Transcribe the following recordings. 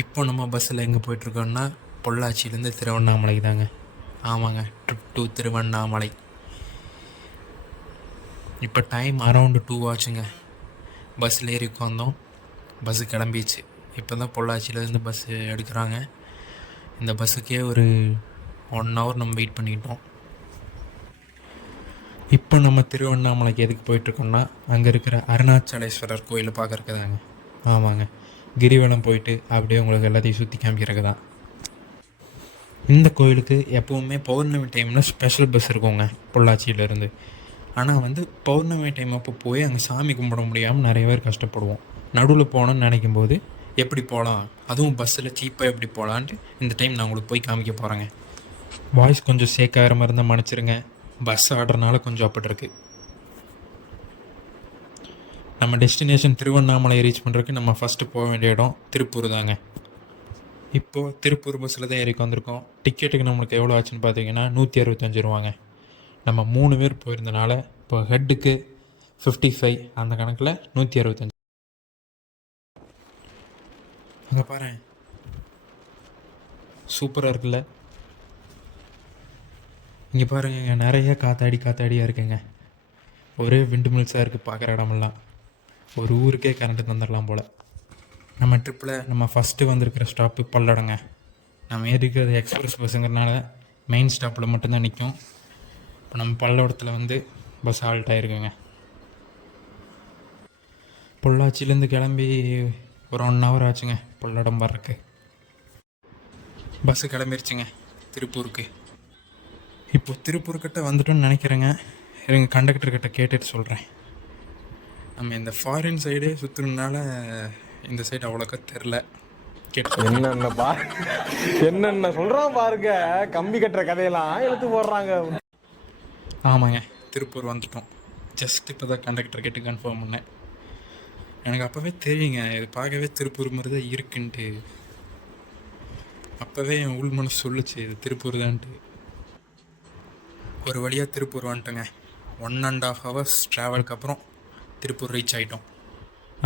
இப்போ நம்ம பஸ்ஸில் எங்கே போயிட்டுருக்கோம்னா பொள்ளாச்சியிலேருந்து திருவண்ணாமலைக்கு தாங்க. ஆமாங்க, ட்ரிப் டு திருவண்ணாமலை. இப்போ டைம் அரவுண்டு 2 ஆச்சுங்க. பஸ்ஸில் ஏறி உட்காந்தோம், பஸ்ஸு கிளம்பிச்சு. இப்போ தான் பொள்ளாச்சியிலேருந்து பஸ்ஸு எடுக்கிறாங்க. இந்த பஸ்ஸுக்கே ஒரு 1 ஹவர் நம்ம வெயிட் பண்ணிக்கிட்டோம். இப்போ நம்ம திருவண்ணாமலைக்கு எதுக்கு போயிட்டுருக்கோம்னா அங்கே இருக்கிற அருணாச்சலேஸ்வரர் கோயிலை பார்க்குறக்கு தாங்க. ஆமாங்க, கிரிவலம் போயிட்டு அப்படியே உங்களுக்கு எல்லாத்தையும் சுற்றி காமிக்கிறதுக்கு தான். இந்த கோயிலுக்கு எப்போவுமே பௌர்ணமி டைமில் ஸ்பெஷல் பஸ் இருக்குங்க பொள்ளாச்சியிலேருந்து. ஆனால் வந்து பௌர்ணமி டைம் அப்போ போய் அங்கே சாமி கும்பிட முடியாமல் நிறைய பேர் கஷ்டப்படுவோம். நடுவில் போகணுன்னு நினைக்கும் போது எப்படி போகலாம், அதுவும் பஸ்ஸில் சீப்பாக எப்படி போகலான்ட்டு இந்த டைம் நான் உங்களுக்கு போய் காமிக்க போகிறேங்க. வாய்ஸ் கொஞ்சம் சேக் ஆகிற மாதிரி இருந்தால் மன்னிச்சிருங்க, பஸ் ஆடுறதுனால கொஞ்சம் அப்படி இருக்குது. நம்ம டெஸ்டினேஷன் திருவண்ணாமலை ரீச் பண்ணுறதுக்கு நம்ம ஃபஸ்ட்டு போக வேண்டிய இடம் திருப்பூர் தாங்க. இப்போது திருப்பூர் பஸ்ஸில் தான் ஏறிக்கு வந்திருக்கோம். டிக்கெட்டுக்கு நம்மளுக்கு எவ்வளோ ஆச்சுன்னு பார்த்தீங்கன்னா 165 ரூபாங்க. நம்ம 3 பேர் போயிருந்தனால இப்போ ஹெட்டுக்கு 55, அந்த கணக்கில் 165. அங்கே பாரு, சூப்பராக இருக்குல்ல. இங்கே பாருங்க, நிறைய காத்தாடியாக இருக்குங்க. ஒரே விண்டு மில்ஸாக இருக்குது பார்க்குற இடமெல்லாம். ஒரு ஊருக்கே கரண்ட்டு தந்துடலாம் போல். நம்ம ட்ரிப்பில் நம்ம ஃபஸ்ட்டு வந்திருக்கிற ஸ்டாப்பு பல்லடங்க. நம்ம ஏறிக்கிறது எக்ஸ்பிரஸ் பஸ்ஸுங்கிறனால மெயின் ஸ்டாப்பில் மட்டும்தான் நிற்கும். இப்போ நம்ம பல்லடத்தில் வந்து பஸ் ஹால்ட் ஆகிருக்குங்க. பொள்ளாச்சியிலேருந்து கிளம்பி ஒரு 1 ஹவர் ஆச்சுங்க பல்லடம் வர்றதுக்கு. பஸ்ஸு கிளம்பிருச்சுங்க திருப்பூருக்கு. இப்போ திருப்பூர்கிட்ட வந்துட்டோன்னு நினைக்கிறேங்க. இருங்க, கண்டக்டர்கிட்ட கேட்டுட்டு சொல்கிறேன். நம்ம இந்த ஃபாரின் சைடே சுற்றுறதுனால இந்த சைடு அவ்வளோக்கா தெரில. என்னென்ன சொல்கிறான் பாருங்க, கம்பி கட்டுற கதையெல்லாம் எடுத்து போடுறாங்க. ஆமாங்க, திருப்பூர் வந்துட்டோம். ஜஸ்ட் இப்போ தான் கண்டக்டர் கேட்டு கன்ஃபார்ம் பண்ணேன். எனக்கு அப்போவே தெரியுங்க, இது பார்க்கவே திருப்பூர் மாதிரி தான் இருக்குன்ட்டு. அப்போவே என் உள் மனசு சொல்லுச்சு இது திருப்பூர் தான்ட்டு. ஒரு வழியாக திருப்பூர் வந்துட்டோங்க. 1.5 ஹவர்ஸ் ட்ராவலுக்கு அப்புறம் திருப்பூர் ரீச் ஆகிட்டோம்.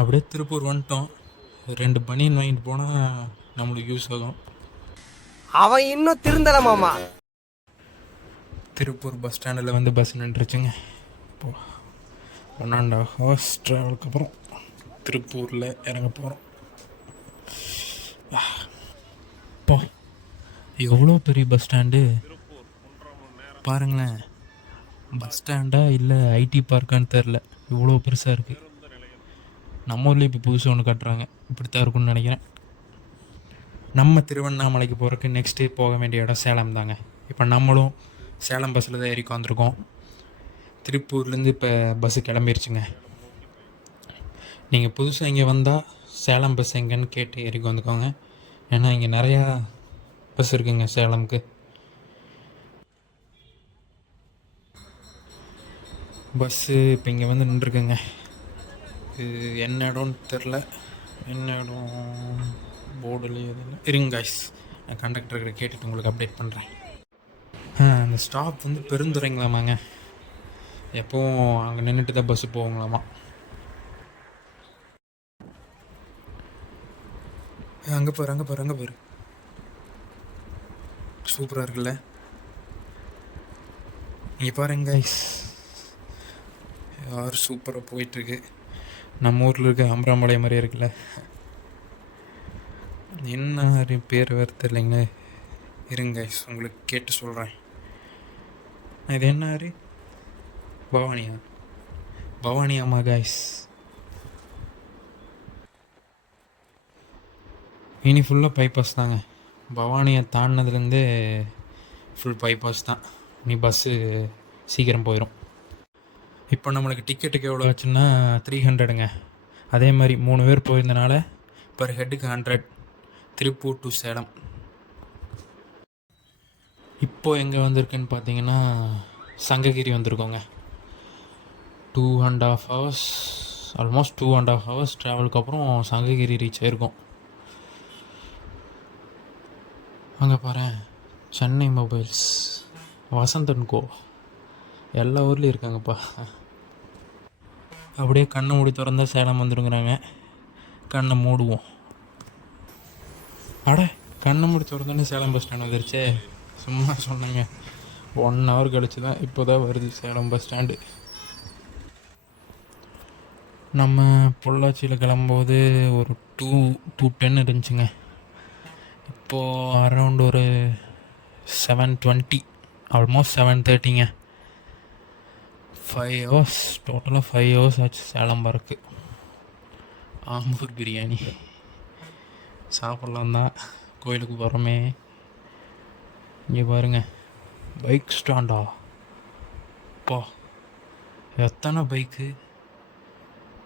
அப்படியே திருப்பூர் வந்துட்டோம். 2 பனியன் வாங்கிட்டு போனால் நம்மளுக்கு யூஸ் ஆகும். அவன் இன்னும் திருந்தலமாமா. திருப்பூர் பஸ் ஸ்டாண்டில் வந்து பஸ் நின்றுச்சுங்க. இப்போது 1.5 ஹவர்ஸ் ட்ராவலுக்கு அப்புறம் திருப்பூரில் இறங்க போகிறோம். இப்போ எவ்வளோ பெரிய பஸ் ஸ்டாண்டு பாருங்களேன். பஸ் ஸ்டாண்டா இல்லை ஐடி பார்க்கான்னு தெரில, இவ்வளோ பெருசாக இருக்குது. நம்ம ஊர்லேயும் இப்போ புதுசாக ஒன்று கட்டுறாங்க, இப்படித்தான் இருக்குன்னு நினைக்கிறேன். நம்ம திருவண்ணாமலைக்கு போகிறதுக்கு நெக்ஸ்ட்டு போக வேண்டிய இடம் சேலம் தாங்க. இப்போ நம்மளும் சேலம் பஸ்ஸில் தான் ஏறி வந்திருக்கோம். திருப்பூர்லேருந்து இப்போ பஸ்ஸு கிளம்பிருச்சுங்க. நீங்கள் புதுசாக இங்கே வந்தால் சேலம் பஸ் எங்கேன்னு கேட்டு ஏறிக்கு வந்துக்கோங்க. ஏன்னா இங்கே நிறையா பஸ் இருக்குங்க சேலமுக்கு. பஸ்ஸு இப்போ இங்கே வந்து நின்றுருக்குங்க. இது என்ன இடம்னு தெரில, என்ன இடம் போர்டுலேயே எதுவும் இருங்க காய்ஸ், நான் கண்டக்டர்கிட்ட கேட்டுட்டு உங்களுக்கு அப்டேட் பண்ணுறேன். அந்த ஸ்டாப் வந்து பெருந்துறைங்களாமாங்க. எப்போவும் அங்கே நின்றுட்டு தான் பஸ்ஸு போவாங்களாமா. அங்கே பாரு சூப்பராக இருக்குல்ல. இங்கே பாருங்க கைஸ், யார் சூப்பராக போயிட்டுருக்கு. நம்ம ஊரில் இருக்க அம்பராம்பாளைய மாதிரியே இருக்குல்ல. என்ன பேர் வேறு தெரியலைங்களே, இருங்க கைஸ் உங்களுக்கு கேட்டு சொல்கிறேன். இது என்ன ஆறு? பவானியாமா கைஸ். இனி ஃபுல்லாக பைபாஸ் தாங்க. பவானியை தாண்டினதுலேருந்து ஃபுல் பைபாஸ் தான். நீ பஸ்ஸு சீக்கிரம் போயிடும். இப்போ நம்மளுக்கு டிக்கெட்டுக்கு எவ்வளோ ஆச்சுன்னா 300ங்க. அதே மாதிரி 3 பேர் போயிருந்தனால பர் ஹெட்டுக்கு 100. திருப்பூர் டு சேலம். இப்போது எங்கே வந்திருக்குன்னு பார்த்தீங்கன்னா சங்ககிரி வந்திருக்கோங்க. 2.5 ஹவர்ஸ், ஆல்மோஸ்ட் 2.5 ஹவர்ஸ் ட்ராவலுக்கு அப்புறம் சங்ககிரி ரீச் ஆகிருக்கோம். அங்கே பாரு, சென்னை மொபைல்ஸ், வசந்தன் கோ, எல்லா ஊர்லேயும் இருக்காங்கப்பா. அப்படியே கண்ணை மூடி திறந்தால் சேலம் வந்துடுங்கிறாங்க. கண்ணை மூடுவோம். அட கண்ணை முடிச்ச உடனே சேலம் பஸ் ஸ்டாண்ட் வந்துருச்சே. சும்மா சொன்னேங்க. 1 hour கழிச்சு தான் இப்போ தான் வருது சேலம் பஸ் ஸ்டாண்டு. நம்ம பொள்ளாச்சியில் கிளம்பும்போது ஒரு 2:10 இருந்துச்சுங்க. இப்போது அரௌண்ட் ஒரு 7:20, ஆல்மோஸ்ட் 7:30ங்க. 5 hours, டோட்டலாக 5 hours ஆச்சு சேலம் வரக்கு. ஆம்பூர் பிரியாணி சாப்பிட்லாம் தான் கோயிலுக்கு போகிறோமே. இங்கே பாருங்கள், பைக் ஸ்டாண்டா பா, எத்தனை பைக்கு,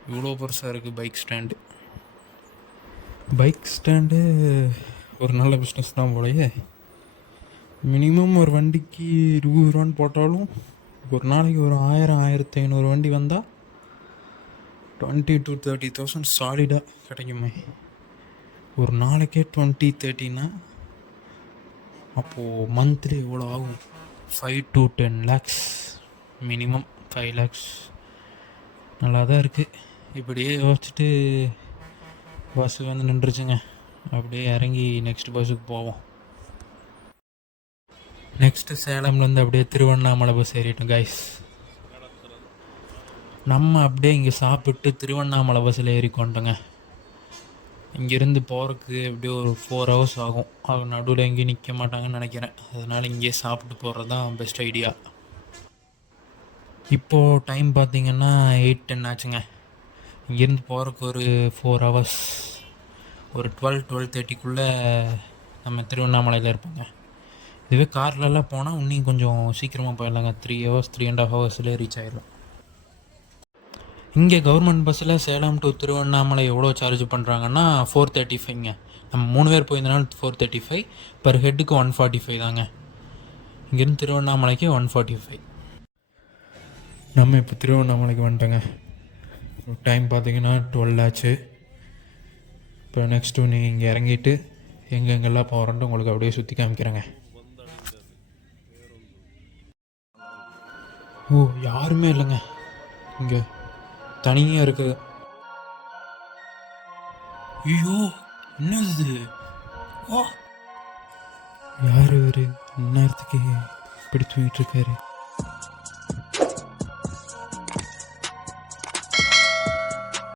இவ்வளோ பெருசாக இருக்குது பைக் ஸ்டாண்டு. பைக் ஸ்டாண்டு ஒரு நல்ல பிஸ்னஸ் தான் போலயே. மினிமம் ஒரு வண்டிக்கு 20 ரூபான்னு போட்டாலும் ஒரு நாளைக்கு ஒரு 1000-1500 வண்டி வந்தால் 20,000 to 30,000 சாலிடாக கிடைக்குமே. ஒரு நாளைக்கே 20-30ன்னா அப்போது மந்த்லி எவ்வளோ ஆகும்? 5 to 10 lakhs, மினிமம் 5 lakhs. நல்லா தான் இருக்குது. இப்படியே யோசிச்சுட்டு பஸ்ஸு வந்து நின்றுச்சுங்க. அப்படியே இறங்கி நெக்ஸ்ட் பஸ்ஸுக்கு போவோம். நெக்ஸ்ட்டு சேலம்லேருந்து அப்படியே திருவண்ணாமலை பஸ் ஏறிட்டோம் கைஸ். நம்ம அப்படியே இங்கே சாப்பிட்டு திருவண்ணாமலை பஸ்ஸில் ஏறிக்கொண்டோங்க. இங்கேருந்து போகிறதுக்கு எப்படியோ ஒரு 4 hours ஆகும். அவங்க நடுவில் எங்கேயும் நிற்க மாட்டாங்கன்னு நினைக்கிறேன். அதனால் இங்கேயே சாப்பிட்டு போகிறது தான் பெஸ்ட் ஐடியா. இப்போது டைம் பார்த்திங்கன்னா 8:10 ஆச்சுங்க. இங்கேருந்து போகிறதுக்கு ஒரு 4 hours, ஒரு 12-12:30க்குள்ளே நம்ம திருவண்ணாமலையில் இருப்போங்க. இதுவே கார்லலாம் போனால் இன்னும் கொஞ்சம் சீக்கிரமாக போயிடலாங்க. 3 hours 3.5 hours ரீச் ஆகிடலாம். இங்கே கவர்மெண்ட் பஸ்ஸில் சேலம் டு திருவண்ணாமலை எவ்வளோ சார்ஜ் பண்ணுறாங்கன்னா 435ங்க. நம்ம 3 பேர் போயிருந்தனால 435, பர் ஹெட்டுக்கு 145 தாங்க. இங்கேருந்து திருவண்ணாமலைக்கு 145. நம்ம இப்போ திருவண்ணாமலைக்கு வந்துட்டோங்க. டைம் பார்த்திங்கன்னா 12 ஆச்சு. இப்போ நெக்ஸ்ட்டு நீங்கள் இங்கே இறங்கிட்டு எங்கெங்கெல்லாம் போகிறோன்ட்டு உங்களுக்கு அப்படியே சுற்றி காமிக்கிறேங்க. ஓ, யாருமே இல்லைங்க இங்கே, தனியாக இருக்குது. ஐயோ, என்னது? ஓ, யார் இவர்? இந்நேரத்துக்கு இப்படி தூங்கிட்டு இருக்காரு?